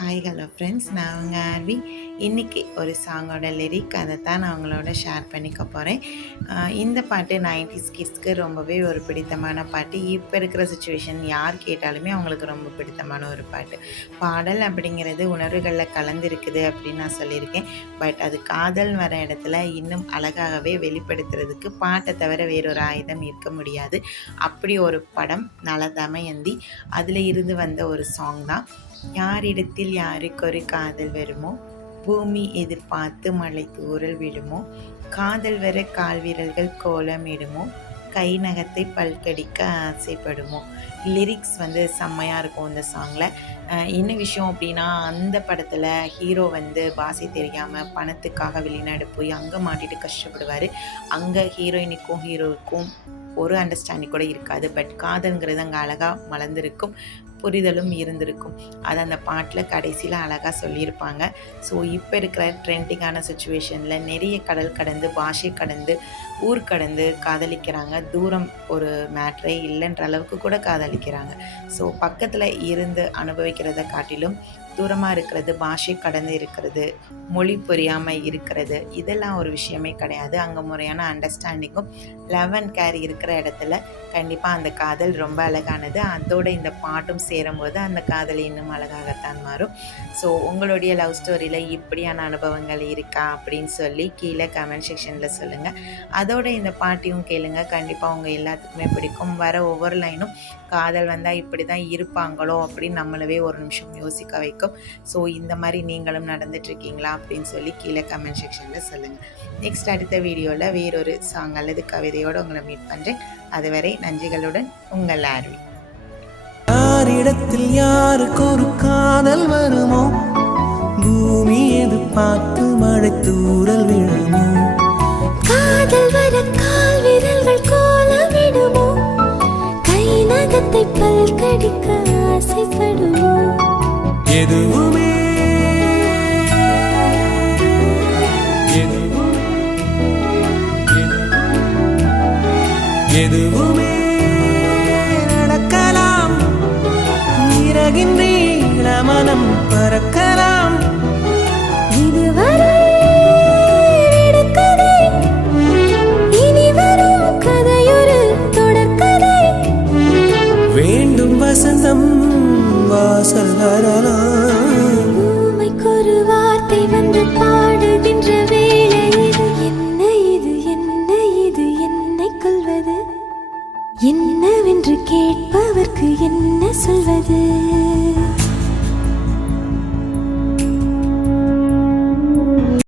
Hi hello friends, நான் உங்கள் RV. இன்றைக்கி ஒரு சாங்கோட லிரிக் அதை தான் நான் உங்களோட ஷேர் பண்ணிக்க போகிறேன். இந்த பாட்டு 90s கிட்ஸ்க்கு ரொம்பவே ஒரு பிடித்தமான பாட்டு. இப்போ இருக்கிற சுச்சுவேஷன் யார் கேட்டாலுமே அவங்களுக்கு ரொம்ப பிடித்தமான ஒரு பாட்டு. பாடல் அப்படிங்கிறது உணர்வுகளில் கலந்துருக்குது அப்படின்னு நான் சொல்லியிருக்கேன். பட் அது காதல் வர இடத்துல இன்னும் அழகாகவே வெளிப்படுத்துறதுக்கு பாட்டை தவிர வேறொரு ஆயுதம் இருக்க முடியாது. அப்படி ஒரு படம் நல தமயந்தி, அதில் இருந்து வந்த ஒரு சாங் தான். யாரிடத்தில் யாருக்கு ஒரு காதல் வருமோ, பூமி எதிர்பார்த்து மழை தூறல் விடுமோ, காதல் வர கால் வீரர்கள் கோலமிடுமோ, கை நகத்தை பல்கடிக்க ஆசைப்படுமோ. லிரிக்ஸ் செம்மையாக இருக்கும் இந்த சாங்கில். என்ன விஷயம் அப்படின்னா, அந்த படத்தில் ஹீரோ பாஷை தெரியாமல் பணத்துக்காக வெளிநாடு போய் அங்கே மாட்டிட்டு கஷ்டப்படுவார். அங்கே ஹீரோயினுக்கும் ஹீரோவுக்கும் ஒரு அண்டர்ஸ்டாண்டிங் கூட இருக்காது. பட் காதல்ங்கிறது அங்கே அழகாக மலர்ந்திருக்கும், புரிதலும் இருந்திருக்கும். அது அந்த பாட்டில் கடைசியில் அழகாக சொல்லியிருப்பாங்க. ஸோ இப்போ இருக்கிற ட்ரெண்டிங்கான சுச்சுவேஷனில் நிறைய கடல் கடந்து, பாஷை கடந்து, ஊர் கடந்து காதலிக்கிறாங்க. தூரம் ஒரு மேட்ரே இல்லைன்ற அளவுக்கு கூட காதலிக்கிறாங்க. ஸோ பக்கத்தில் இருந்து அனுபவிக்கிறத காட்டிலும் தூரமாக இருக்கிறது, பாஷை கடந்து இருக்கிறது, மொழி புரியாமல் இருக்கிறது, இதெல்லாம் ஒரு விஷயமே கிடையாது. அங்கே முறையான அண்டர்ஸ்டாண்டிங்கும் லவ் அண்ட் கேர் இருக்கிற இடத்துல கண்டிப்பாக அந்த காதல் ரொம்ப அழகானது. அதோடு இந்த பாட்டும் சேரும்போது அந்த காதல் இன்னும் அழகாகத்தான் மாறும். ஸோ உங்களுடைய லவ் ஸ்டோரியில் இப்படியான அனுபவங்கள் இருக்கா அப்படின்னு சொல்லி கீழே கமெண்ட் செக்ஷனில் சொல்லுங்கள். அதோடு இந்த பாட்டையும் கேளுங்க, கண்டிப்பாக உங்கள் எல்லாத்துக்குமே பிடிக்கும். வர ஒவ்வொரு லைனும் காதல் வந்தால் இப்படி தான் இருப்பாங்களோ அப்படின்னு நம்மளவே ஒரு நிமிஷம் யோசிக்க வைக்கும். ஸோ இந்த மாதிரி நீங்களும் நடந்துட்டுருக்கீங்களா அப்படின்னு சொல்லி கீழே கமெண்ட் செக்ஷனில் சொல்லுங்கள். நெக்ஸ்ட் அடுத்த வீடியோவில் வேறொரு சாங் அல்லது கவிதையோடு உங்களை மீட் பண்ணுறேன். அதுவரை நன்றிகளுடன் உங்கள் ஆர்வி. யாரிடத்தில் யாருக்கு ஒரு காதல் வருமோ, பூமி எதிர்பார்த்து மழை தூறல் விழுமோ, காதல் வர கால் விரல்கள் கோலமிடுமோ, கை நகத்தை பல்கடிக்க ஆசைப்படுமோ. எதுவுமே எதுவுமே நடக்கலாம், இறகின் நீள மனம் பறக்கலாம். இதுவரை விடுகதை, இனி வரும் கதையொரு தொடர்கதை. வேண்டும் வசந்தம் வாசல் வரலாம். ஊமைக்கொரு வார்த்தை வந்து பாடுகின்ற வேளை இது. என்ன இது, என்ன இது, என்னை கொல்வது? என்னவென்று கேட்பவர்க்கு என்ன சொல்வது?